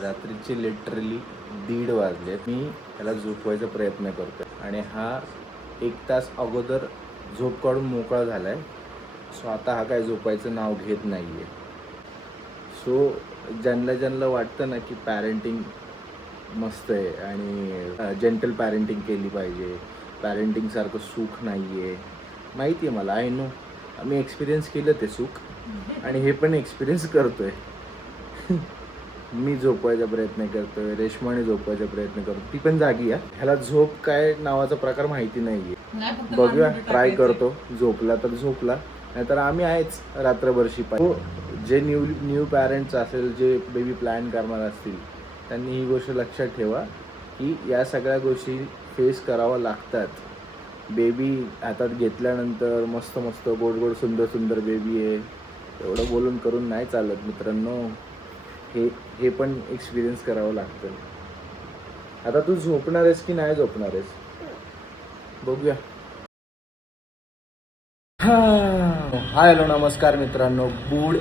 रात्रीचे लिटरली 1:30 वाजले. मी त्याला झोपवायचा प्रयत्न करतो आणि हा 1 तास अगोदर झोप काढून मोकळा झाला आहे. सो आता हा काय झोपायचं नाव घेत नाही आहे. सो ज्यांना वाटतं ना की पॅरेंटिंग मस्त आहे आणि जेंटल पॅरेंटिंग केली पाहिजे, पॅरेंटिंगसारखं सुख नाही आहे, माहिती आहे मला, आय नो, मी एक्सपिरियन्स केलं ते सुख आणि हे पण एक्सपिरियन्स करतो आहे. मी झोपवायचा प्रयत्न करतोय, रेश्माने झोपवायचा प्रयत्न करतो, ती पण जागी आहे. ह्याला झोप काय नावाचा प्रकार माहिती नाही आहे. बघूया, ट्राय करतो. झोपला तर झोपला, नाहीतर आम्ही आहेच रात्रभर शिपाई. हो, जे न्यू पॅरेंट्स असेल, जे बेबी प्लॅन करणार असतील, त्यांनी ही गोष्ट लक्षात ठेवा की या सगळ्या गोष्टी फेस कराव्या लागतात. बेबी हातात घेतल्यानंतर मस्त मस्त गोड गोड सुंदर सुंदर बेबी आहे एवढं बोलून करून नाही चालत मित्रांनो. हे पण एक्सपिरियन्स करावं लागतं. आता तू झोपणार आहेस की नाही झोपणार आहेस बघूया. हाय हॅलो नमस्कार मित्रांनो, गुड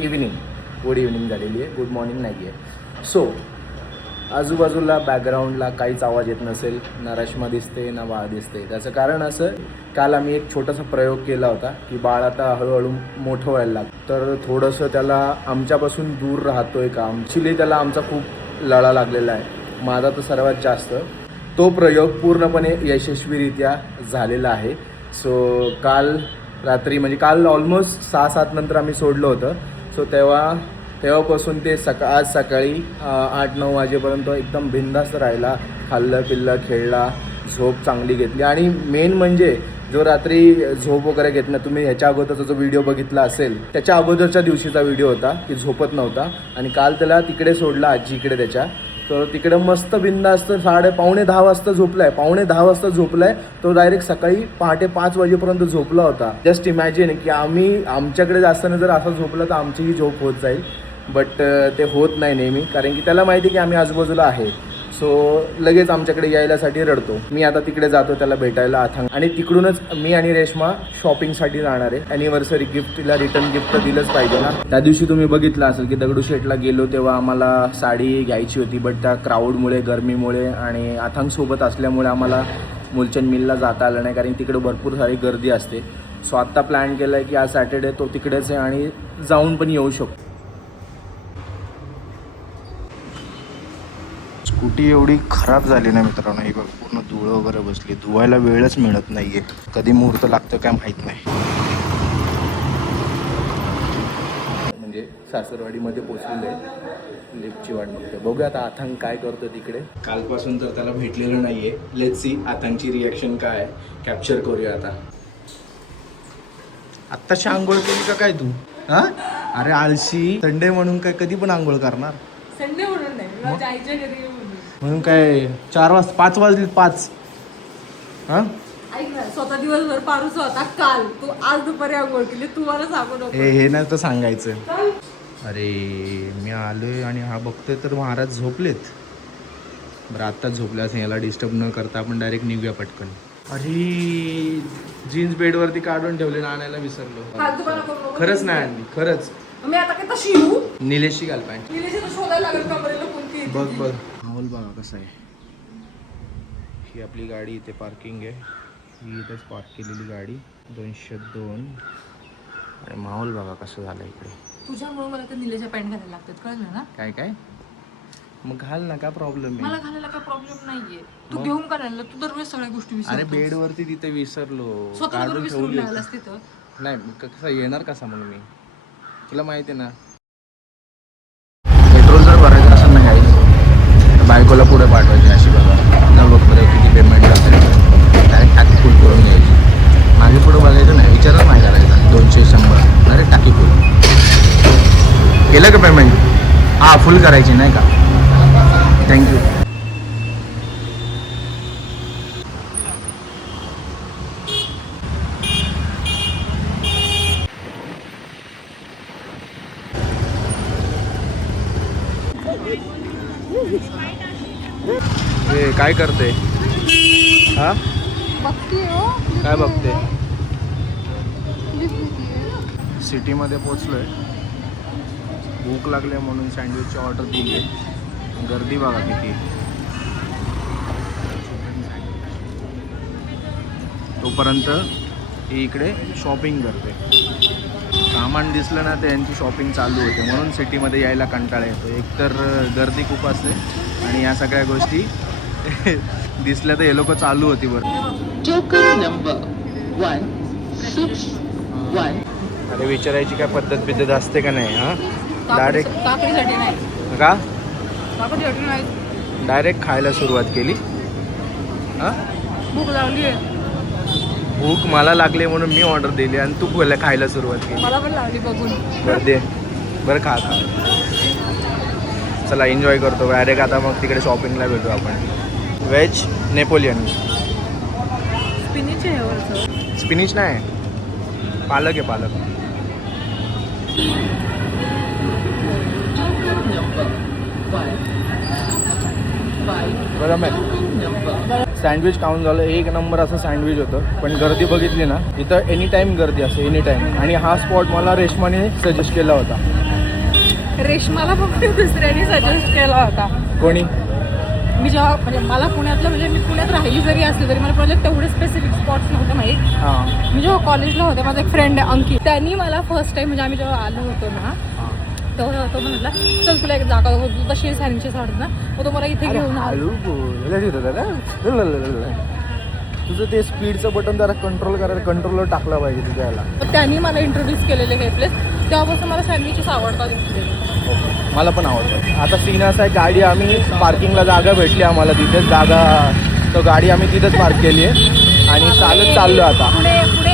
इव्हिनिंग झालेली आहे, गुड मॉर्निंग नाही आहे. सो आजूबाजूला बॅकग्राऊंडला काहीच आवाज येत नसेल, ना रश्मा दिसते ना बाळ दिसते. त्याचं कारण असं, काल आम्ही एक छोटासा प्रयोग केला होता की बाळ आता हळूहळू मोठं व्हायला लागतं, तर थोडंसं त्याला आमच्यापासून दूर राहतो आहे का, ॲक्च्युली त्याला आमचा खूप लळा लागलेला आहे, माझा तर सर्वात जास्त. तो प्रयोग पूर्णपणे यशस्वीरित्या झालेला आहे. सो काल रात्री म्हणजे काल ऑलमोस्ट 6-7 नंतर आम्ही सोडलं होतं. सो तेव्हापासून ते आज सकाळी 8-9 वाजेपर्यंत एकदम बिनधास्त राहिला, खाल्लं पिल्लं खेळला, झोप चांगली घेतली. आणि मेन म्हणजे जो रात्री झोप वगैरे घेत नाही, तुम्ही ह्याच्या अगोदरचा जो व्हिडिओ बघितला असेल त्याच्या अगोदरच्या दिवशीचा व्हिडिओ होता की झोपत नव्हता, आणि काल त्याला तिकडे सोडला आजीकडे त्याच्या, तर तिकडं मस्त बिनधास्त 9:30 वाजता झोपलाय, 9:30 झोपलाय तो, डायरेक्ट सकाळी पहाटे 5 वाजेपर्यंत झोपला होता. जस्ट इमॅजिन की आमच्याकडे असताना जर असं झोपलं तर आमचीही झोप होत जाईल, बट ते होत नाही नेहमी, कारण की त्याला माहिती की आम्ही आजूबाजूला आहे. सो लगेच आमच्याकडे यायलासाठी रडतो. मी आता तिकडे जातो त्याला भेटायला अथांग, आणि तिकडूनच मी आणि रेश्मा शॉपिंगसाठी जाणार आहे. ॲनिव्हर्सरी गिफ्ट, तिला रिटर्न गिफ्ट दिलंच पाहिजे ना. त्या दिवशी तुम्ही बघितलं असेल की दगडूशेठला गेलो तेव्हा आम्हाला साडी घ्यायची होती, बट त्या क्राऊडमुळे, गरमीमुळे आणि अथांगसोबत असल्यामुळे आम्हाला मुलचंद मिलला जाता आलं नाही, कारण तिकडे भरपूर सारी गर्दी असते. सो आत्ता प्लॅन केला आहे की आज सॅटर्डे तो तिकडेच आहे आणि जाऊन पण येऊ शकतो. स्कूटी एवढी खराब झाली ना मित्रांनो, ही बघ पूर्ण धूळ वगैरे बसली, धुवायला वेळच मिळत नाही आहे, कधी मुहूर्त लागतं काय माहीत नाही. म्हणजे सासरवाडीमध्ये पोचलेलं आहे, लिफ्टची वाट बघतोय. बघूया आता अथांग काय करतो तिकडे. कालपासून तर त्याला भेटलेलं नाही आहे, लेट्स सी अथांगची रिॲक्शन काय आहे, कॅप्चर करूया आता. आत्ताशी आंघोळ केली का काय तू? हां, अरे आळशी, संडे म्हणून काय कधी पण आंघोळ करणार? संडे म्हणून नाही, जायच्या घरी म्हणून काय 4 वाजता 5 वाजले 5. हां, ऐक ना, स्वतः दिवसभर पारूचा होता काल, तू आज दुपारी आंघोळ केली, तू मला सांगू नको. हे नाही तर सांगायचं. अरे मी आलोय आणि हा बघतोय तर महाराज झोपलेत. बरं आत्ताच झोपले असं, याला डिस्टर्ब न करता आपण डायरेक्ट निघूया पटकन. अरे जीन्स बेडवरती काढून ठेवले, आणायला विसरलो. खरंच नाही आणली, खरंच. मी आता काय तशी येऊ? निलेशची घाल पॅन्ट. निलेशला शोधायला लागेल कमरेला कोणती. बघ माहोल बघा कसा आहे. ही आपली गाडी इथे पार्किंग आहे, ही इथेच पार्क केलेली गाडी 202, आणि माहोल बघा कसं झालं इकडे. तुझ्यामुळे मला तर निलेशच्या पॅन्ट घालायला लागतात, कळलं ना? काय मग घाल ना, काय प्रॉब्लेम आहे? मला घालायला काय प्रॉब्लेम नाहीये, तू घेऊन काढायला, तू दरवेळेस सगळ्या गोष्टी विसरतो. अरे बेडवरती तिथे विसरलो, स्वतः विसरून लागलास तिथं. नाही कसं येणार कसा मग मी, तुला माहिती आहे ना. पेट्रोल जर भरायचं असं नाही तर बायकोला पुढे पाठवायची अशी बघा, न बघ किती पेमेंट जातं, डायरेक्ट टाकी फुल करून घ्यायची. मागे पुढं बघायचं नाही, विचारच नाही करायचा. 200-100 डायरेक्ट टाकी फुल केलं का पेमेंट? हां, फुल करायची नाही का. थँक्यू. हे काय करते? हा, काय बघते? सिटीमध्ये पोचलोय, भूक लागली म्हणून सँडविचची ऑर्डर दिली आहे. गर्दी बघा किती. तोपर्यंत ही इकडे शॉपिंग करते. सामान दिसलं ना तर यांची शॉपिंग चालू होते, म्हणून सिटीमध्ये यायला कंटाळा येतो. एकतर गर्दी खूप असते आणि या सगळ्या गोष्टी दिसल्या तर हे लोक चालू होती बरं. Token number 161. अरे विचारायची काय पद्धत असते का नाही? हां डायरेक्ट काकडीसाठी नाही, का काकडीसाठी नाही, डायरेक्ट खायला सुरुवात केली. हां भूक लागली आहे. भूक मला लागली म्हणून मी ऑर्डर दिली आणि तू बोलला खायला सुरुवात केली. मला पण लागली बघून. बरं दे, बरं खा. चला एन्जॉय करतो डायरेक्ट. आता मग तिकडे शॉपिंगला भेटू आपण. Veg Napoleon. स्पिनिच आहे वरचं. स्पिनिच नाही, पालक आहे पालक. बरं मॅम सँडविच खाऊन झालं. एक नंबर असं सँडविच होतं, पण गर्दी बघितली ना इथं एनी टाईम गर्दी असते, एनी टाईम. आणि हा स्पॉट मला रेश्माने सजेस्ट केला होता. रेशमाला पण दुसऱ्याने सजेस्ट केला होता. कोणी? मी जेव्हा म्हणजे मला पुण्यातलं म्हणजे मी पुण्यात राहिली जरी असली तरी मला प्रोजेक्ट तेवढे स्पेसिफिक स्पॉट्स नव्हते माहीत. हां मी जेव्हा कॉलेजला होते माझा एक फ्रेंड आहे अंकित, त्यांनी मला फर्स्ट टाइम म्हणजे आम्ही जेव्हा आलो होतो ना तेव्हा तो म्हटला चल तुला एक जागा तू तशी सँडविचेस आवडत ना, मग तो मला इथे घेऊन आलो. तुझं ते स्पीडचं बटन जरा कंट्रोल करायला कंट्रोलर टाकला पाहिजे तुझ्या याला. त्यांनी मला इंट्रोड्यूस केलेले हे प्लेस, तेव्हापासून मला सँडविचेस आवडतात इथे. मला पण आवडतं. आता सीन असा आहे, गाडी आम्ही पार्किंगला जागा भेटली आम्हाला तिथेच जागा, तर गाडी आम्ही तिथेच पार्क केली आहे आणि चालत चाललो आता. पुढे पुढे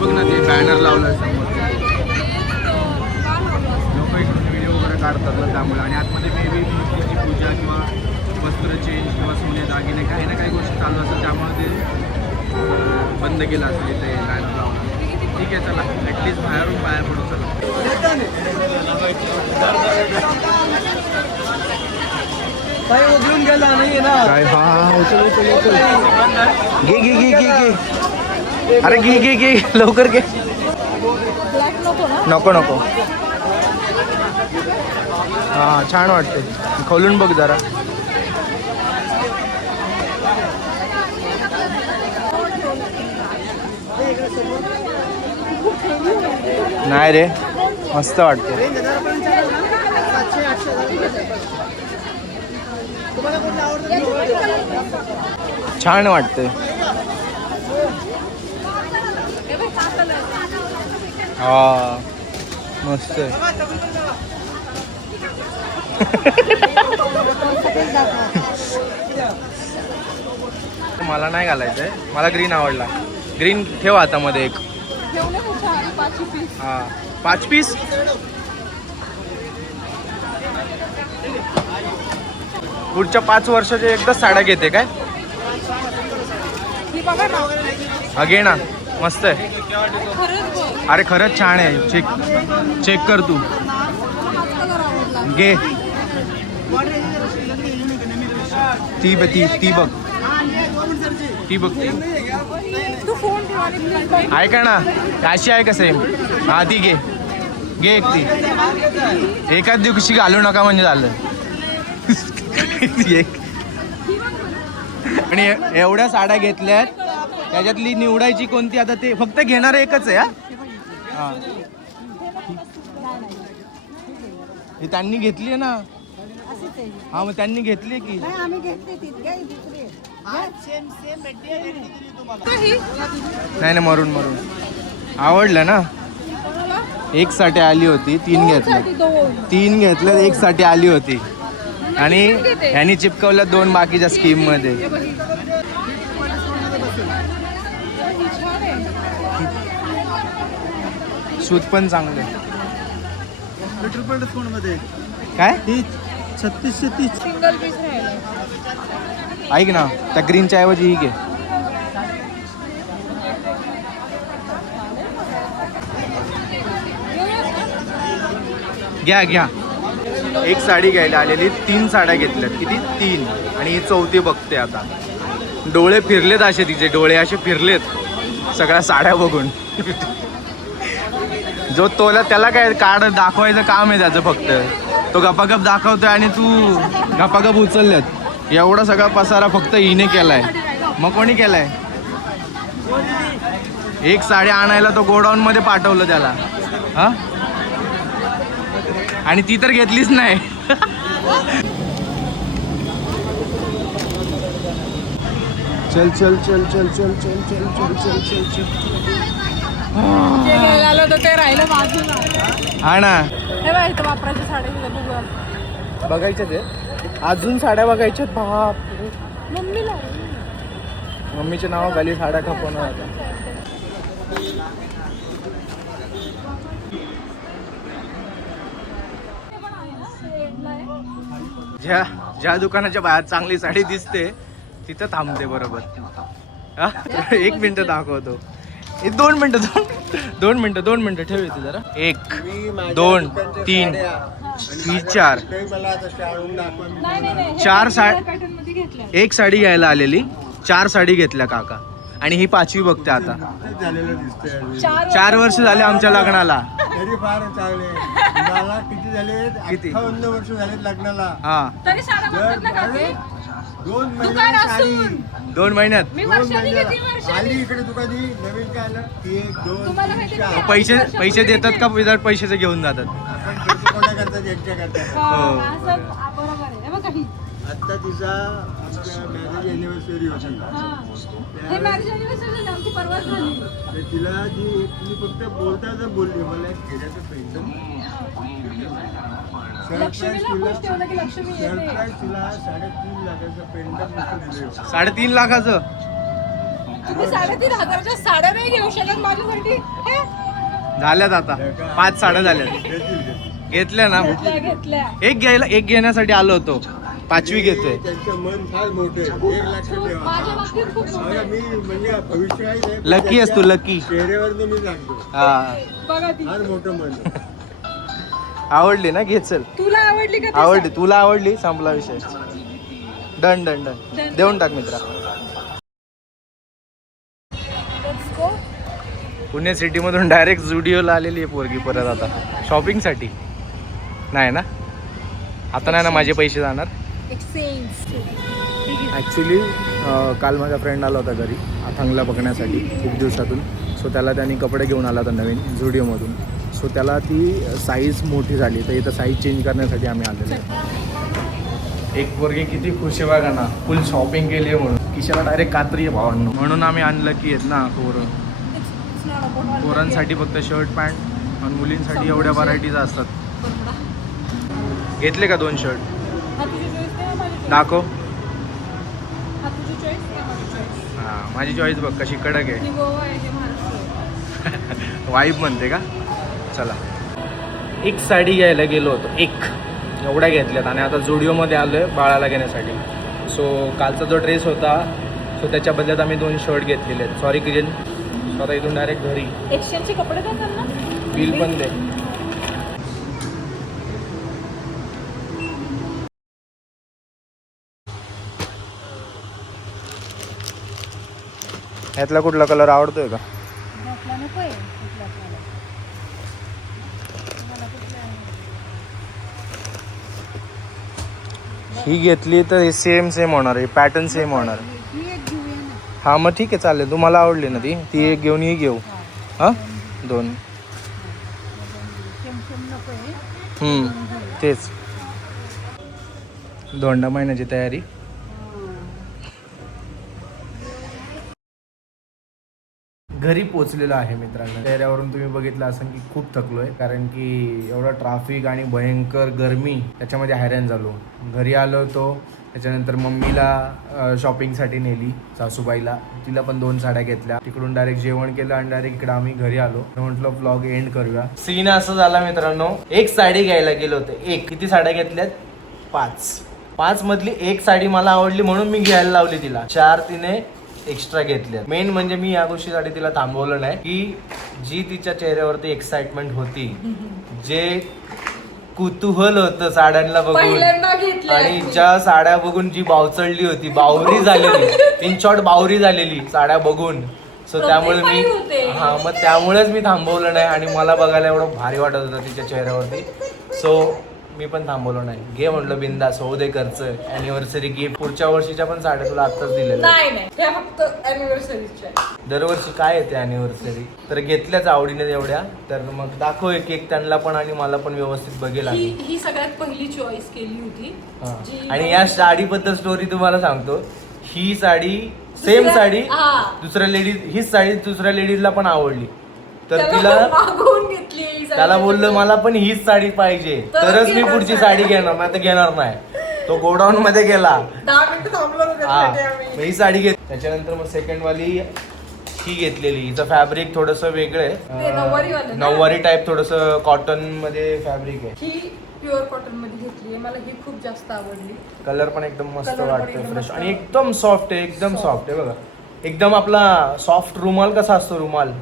बघ ना ते बॅनर लावलं समोर. लोक इकडून व्हिडिओ वगैरे काढतात ना त्यामुळे. आणि आतमध्ये मे बी मूर्तीची पूजा किंवा वस्त्र चेंज किंवा सोने दागिने काही ना काही गोष्टी चालू असतात, त्यामुळे ते बंद केलं असेल इथे बॅनर लावणं. ठीक आहे चला ॲटलिस्ट बाहेरून बाहेर पडू. चला काय हा घे घे घे घे घे. अरे घे घे घे लवकर घे. ब्लॅक नको ना. नको नको. हां छान वाटते, खोलून बघ जरा. नाही रे मस्त वाटते. छान वाटते. हा मस्त आहे. मला नाही घालायचंय, मला ग्रीन आवडला. ग्रीन ठेव हातामध्ये एक. हा 5 पीस. पुढच्या 5 वर्षाच्या एकदाच साड्या घेते काय? हा घे ना मस्त आहे. अरे खरंच छान आहे. चेक कर तू. घे ती बघ ती बघ ती बघ. ऐका ना अशी आहे का सेम? हा ती घे घे एक. ती एकाच दिवशी घालू नका म्हणजे झालं. आणि एवढ्या साड्या घेतल्यात त्याच्यातली निवडायची कोणती आता ते फक्त घेणार एकच आहे. हा ही त्यांनी घेतली आहे ना. हा मग त्यांनी घेतली की नाही ना. मरून मरून आवडलं ना. एक साठी आली होती, 3 घेतल्या. 3 घेतल्या, एक साठी आली होती आणि ह्यांनी चिपकवल्या 2 बाकीच्या स्कीम मध्ये. सूत पण चांगले. काय 3630 सिंगल पीस राहिलं. ऐक ना त्या ग्रीनच्या ऐवजी ही घे. घ्या घ्या. एक साडी घ्यायला आलेली 3 साड्या घेतल्यात. किती? 3. आणि ही 4थी बघते आता. डोळे फिरलेत असे, तिचे डोळे असे फिरलेत. सगळ्या साड्या बघून. जो तोला त्याला काय कार्ड दाखवायचं काम आहे त्याचं फक्त. तो गपागप दाखवतोय आणि तू गपागप उचलल्यात. एवढा सगळा पसारा फक्त हिने केलाय. मग कोणी केलाय? एक साडी आणायला तो गोडाऊन मध्ये पाठवलं त्याला. हा आणि ती तर घेतलीच नाही. चल चल चल चल चल चल चल चल चल चल चल. जे घ्यायला आलं होतं ते राहिलं बाजूला. हा ना, हे बघ इथं वापरायच्या साड्या बघू. बघायच्याच आहे अजून साड्या बघायच्यात. बाप, मम्मीला मम्मीच्या नावाखाली साड्या खपवणार आता. ज्या ज्या दुकानाच्या बाहेर चांगली साडी दिसते तिथं थांबते बरोबर. हा? 1 मिनिट दाखवतो. 2 मिनिटं ठेव इथे जरा. 1 2 3 4 4 पॅटर्न मध्ये घेतल्या. एक साडी घ्यायला आलेली, 4 साडी घेतल्या काका. आणि ही 5वी बघते आता. 4 वर्ष झाले आमच्या लग्नाला. तरी फार चांगले. मला किती झाले? किती? 58 वर्ष झाले लग्नाला. हा, तरी साड्या बघतात ना काकी? 2 दुकान महिन्यात साडी. असून 2 महिन्यात मी 2 वर्षांनी घेतली महिन्याला. वर्षांनी. आली इकडे तू कधी नवीन काय आलं? 1 2 तुम्हाला 3 माहिती 4. आहे पैसे देतात का विदाउट पैशाचे घेऊन जातात? आपण पैसे कोणा करतात? यांच्या करतात. हो. असं बरोबर आहे. हे बघा ही. आता तिचा आमच्या मॅरेज अॅनिव्हर्सरी होती. हे मॅरेज अॅनिव्हर्सरी आमची परवाच झाली. तर तिला ती फक्त बोलता बोलली मला एक खेड्याचं पैसे लक्ष्मीला खुश ठेवलं की लक्ष्मी येते. सरप्राईज तिला 3.5 लाखाचं पेंडंट दिलं. 3.5 लाखाचं? तुम्ही 3,500च्या साड्या नाही घेऊ शकत माझ्यासाठी. हे? झाल्यात आता 5 साड्या झाल्यात. घेतल्या ना? घेतल्या. एक घेण्यासाठी आलो होतो. 5वी घेतोय. त्यांचं मन फार मोठं आहे. 1 लाख खूप- माझ्या बाबतीत खूप मोठं आहे. मी म्हणजे भविष्यवाणी नाही. लकी असतो, लकी. चेहऱ्यावर मी सांगतो हा, बघा ती. फार मोठं मन आहे. आवडली ना? घे चल. तुला आवडली का ती आवडली, तुला आवडली, संपला विषय. Done done done. देऊन टाक मित्रा. Let's go. पुणे सिटीमधून डायरेक्ट झुडिओला आलेली आहे पोरगी परत आता शॉपिंगसाठी. नाही ना? आता नाही ना माझे पैसे जाणार. Exchange. ॲक्च्युली काल माझा फ्रेंड आला होता घरी अथांगला बघण्यासाठी खूप दिवसातून. सो त्याला त्यांनी कपडे घेऊन आला होता नवीन झुडिओमधून. सो त्याला ती साईज मोठी झाली तर इथं साईज चेंज करण्यासाठी आम्ही आलेलो आहे. एक पोरगी किती खुश आहे बघा ना, फुल शॉपिंग केली आहे म्हणून. किशाला डायरेक्ट कात्री आहे भावांनो. म्हणून आम्ही आणलं की आहेत ना पोरं. It's not about all पोरांसाठी फक्त शर्ट पॅन्ट आणि मुलींसाठी एवढ्या व्हरायटीज असतात. घेतले का 2 शर्ट? हा तुझी choice नाही, माझी choice. दाखव. हा तुझी choice, हे माझी choice. हां, माझी चॉईस बघ कशी कडक आहे. मी गोवा आहे, हे महाराष्ट्र आहे. वाईब म्हणते का? चला, एक साडी घ्यायला गेलो होतो. एवढ्या घेतल्यात आणि आता झुडिओमध्ये आलो आहे बाळाला घेण्यासाठी. सो कालचा जो ड्रेस होता सो त्याच्या बदल्यात आम्ही 2 शर्ट घेतलेले आहेत. सॉरी किरण, स्वतः इथून डायरेक्ट घरी. Exchange चे कपडे काय करणार? बिल पण दे. ह्यातला कुठला कलर आवडतोय का? आपला नको आहे. कुठला आपल्याला? मला कुठला आहे? ही घेतली तर हे सेम होणार आहे, पॅटर्न सेम होणार. ही एक घेऊया ना. हां मग ठीक आहे चालेल. तुम्हाला आवडली ना ती एक घेऊन ही घेऊ. हां 2. चमचम नको आहे. तेच. धोंडा महिन्याची तयारी. घरी पोचलेलो आहे मित्रांनो. चेहऱ्यावरून तुम्ही बघितलं असेल की खूप थकलोय, कारण की एवढं ट्रॅफिक आणि भयंकर गरमी त्याच्यामध्ये हैराण झालो. घरी आलो होतो त्याच्यानंतर मम्मीला शॉपिंगसाठी नेली, सासूबाईला. तिला पण 2 साड्या घेतल्या. तिकडून डायरेक्ट जेवण केलं आणि डायरेक्ट इकडे आम्ही घरी आलो. म्हटलं ब्लॉग एंड करूया. सीन असं झाला मित्रांनो, एक साडी घ्यायला गेलो होतो. किती साड्या घेतल्यात? 5 मधली एक साडी मला आवडली म्हणून मी घ्यायला लावली तिला. 4 तिने एक्स्ट्रा घेतल्या. मेन म्हणजे मी या गोष्टीसाठी तिला थांबवलं नाही की जी तिच्या चेहऱ्यावरती एक्साइटमेंट होती, जे कुतूहल होतं साड्यांना बघून पहिल्यांदा घेतल्या आणि ज्या साड्या बघून जी बावचळली होती, बावरी झालेली, इन शॉर्ट बावरी झालेली साड्या बघून, सो त्यामुळे प्रत्येक बाई होते. मग त्यामुळेच मी थांबवलं नाही आणि मला बघायला एवढं भारी वाटत होतं तिच्या चेहऱ्यावरती. सो मी पण थांबवलं नाही. घे म्हटलं बिंदास होऊ दे खर्च. अॅनिव्हर्सरी गिफ्ट पुढच्या वर्षीच्या पण साड्या तुला आत्ताच दिलेल्या. नाही हे फक्त अॅनिव्हर्सरीच्या दरवर्षी काय येते अॅनिव्हर्सरी तर घेतल्याच आवडीने एवढ्या. तर मग दाखव एक एक त्यांना पण आणि मला पण व्यवस्थित बघेल आम्ही. ही सगळ्यात पहिली चॉईस केली होती जी आणि या साडीबद्दल स्टोरी तुम्हाला सांगतो. ही साडी सेम साडी दुसऱ्या लेडीज हीच साडी दुसऱ्या लेडीजला पण आवडली तर तिला मागवून घेतली ही साडी. त्याला बोललं मला पण हीच साडी पाहिजे तरच मी पुढची साडी घेणार नाही तर घेणार नाही. तो गोडाऊन मध्ये गेला 10 मिनिटं थांबलो होतो त्यासाठी आम्ही. मग ही साडी घेत. त्याच्यानंतर मग सेकंड वाली ही घेतलेली. हिचं फॅब्रिक थोडस वेगळं ते नऊवारीवालं आहे. ना? नऊवारी टाईप थोडस कॉटन मध्ये फॅब्रिक आहे. ही प्युअर कॉटन मध्ये घेतली मला ही खूप जास्त आवडली. कलर पण एकदम मस्त Color पण वाटतं एकदम फ्रेश मस्त. आणि एकदम सॉफ्ट आहे. एकदम सॉफ्ट आहे बघा. एकदम आपला सॉफ्ट रुमाल कसा असतो रुमाल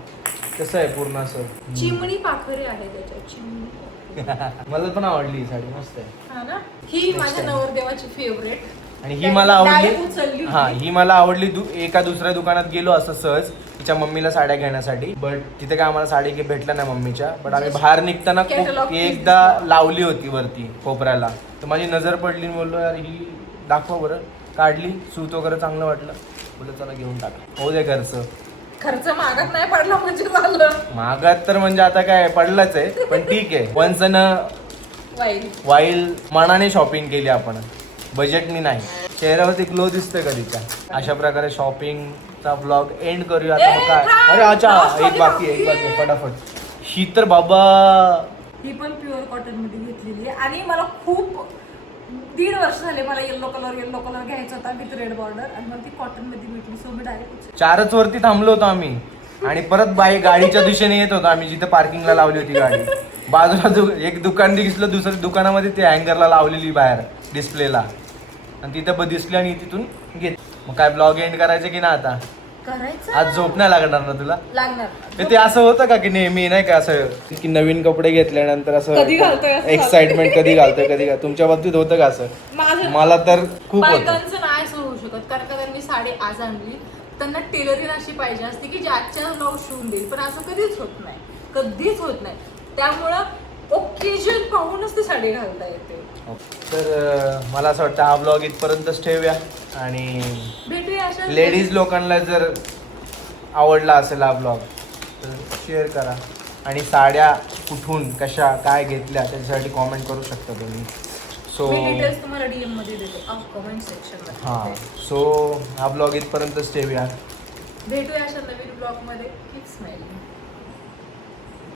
तसं आहे पूर्ण असं. चिमणी पाखरे आहे त्याच्यात चिमणी. मला पण आवडली ही साडी मस्त आहे. हा ना ही माझ्या नवरदेवाची फेवरेट. आणि ही मला आवडली. उचलली हा ही मला आवडली. एका दुसऱ्या दुकानात गेलो असं सहज तिच्या मम्मीला साड्या घेण्यासाठी. बट तिथे काय आम्हाला साडी भेटल्या नाही मम्मीच्या. बट आम्ही बाहेर निघताना Catalog एकदा लावली होती वरती कोपऱ्याला तर माझी नजर पडली. बोललो यार ही दाखवा बरं. काढली सूत वगैरे चांगलं वाटलं. बोललं चला घेऊन टाका हो दे घरचं. खर्च मागत नाही पडला म्हणजे झालं. महागात तर म्हणजे आता काय पडलंच आहे पण ठीक आहे. वन्स इन वाईल मनाने शॉपिंग केली आपण बजेटनी नाही. चेहऱ्यावरती ग्लो दिसतोय का तिच्या. अशा प्रकारे शॉपिंगचा ब्लॉग एंड करूया आता. मग काय अरे अच्छा एक बाकी आहे फटाफट. ही तर बाबा ही पण प्युअर कॉटन मध्ये घेतलेली आहे आणि मला खूप 1.5 वर्ष झाले मला येलो कलर घ्यायचा होता विथ रेड बॉर्डर आणि मला ती कॉटन मध्ये भेटली. सो मी डायरेक्ट 4च वरती थांबलो होतो आम्ही आणि परत गाडीच्या दिशेने येत होतो आम्ही जिथे पार्किंगला लावली होती गाडी. बाजूला एक दुकान दिसलं दुसऱ्या दुकानामध्ये ते हँगरला लावलेली बाहेर डिस्प्लेला आणि तिथं दिसली आणि तिथून घेत. मग काय ब्लॉग एंड करायचं की ना आता. करायचं आज झोप नाही लागणार ना तुला. लागणार. ते असं होतं का की नेहमी नाही का असं की नवीन कपडे घेतल्यानंतर कधी घालतोय असं असं एक्साइटमेंट कधी घालतोय तुमच्या बाबतीत होतं का असं. माझं मला तर खूप होतं. बायकांचं नाही असं होऊ शकत कारण का त्यांनी साडी आज आणली त्यांना टेलरिंग अशी पाहिजे असते की ज्याच्या ब्लाऊज शिवून देईल पण असं कधीच होत नाही. त्यामुळं ओकेजन पाहूनच ती साडी घालता येते. तर मला असं वाटतं हा ब्लॉग इथपर्यंतच ठेवूया आणि भेटूया अशा लेडीज लोकांना जर आवडला असेल हा ब्लॉग तर शेअर करा आणि साड्या कुठून कशा काय घेतल्या त्याच्यासाठी कॉमेंट करू शकता तुम्ही. सो मी डिटेल्स तुम्हाला DM मध्ये देतो कमेंट सेक्शनला. हां सो हा ब्लॉग इथपर्यंतच ठेवूया. भेटूया अशा नवीन ब्लॉग मध्ये. Keep smiling.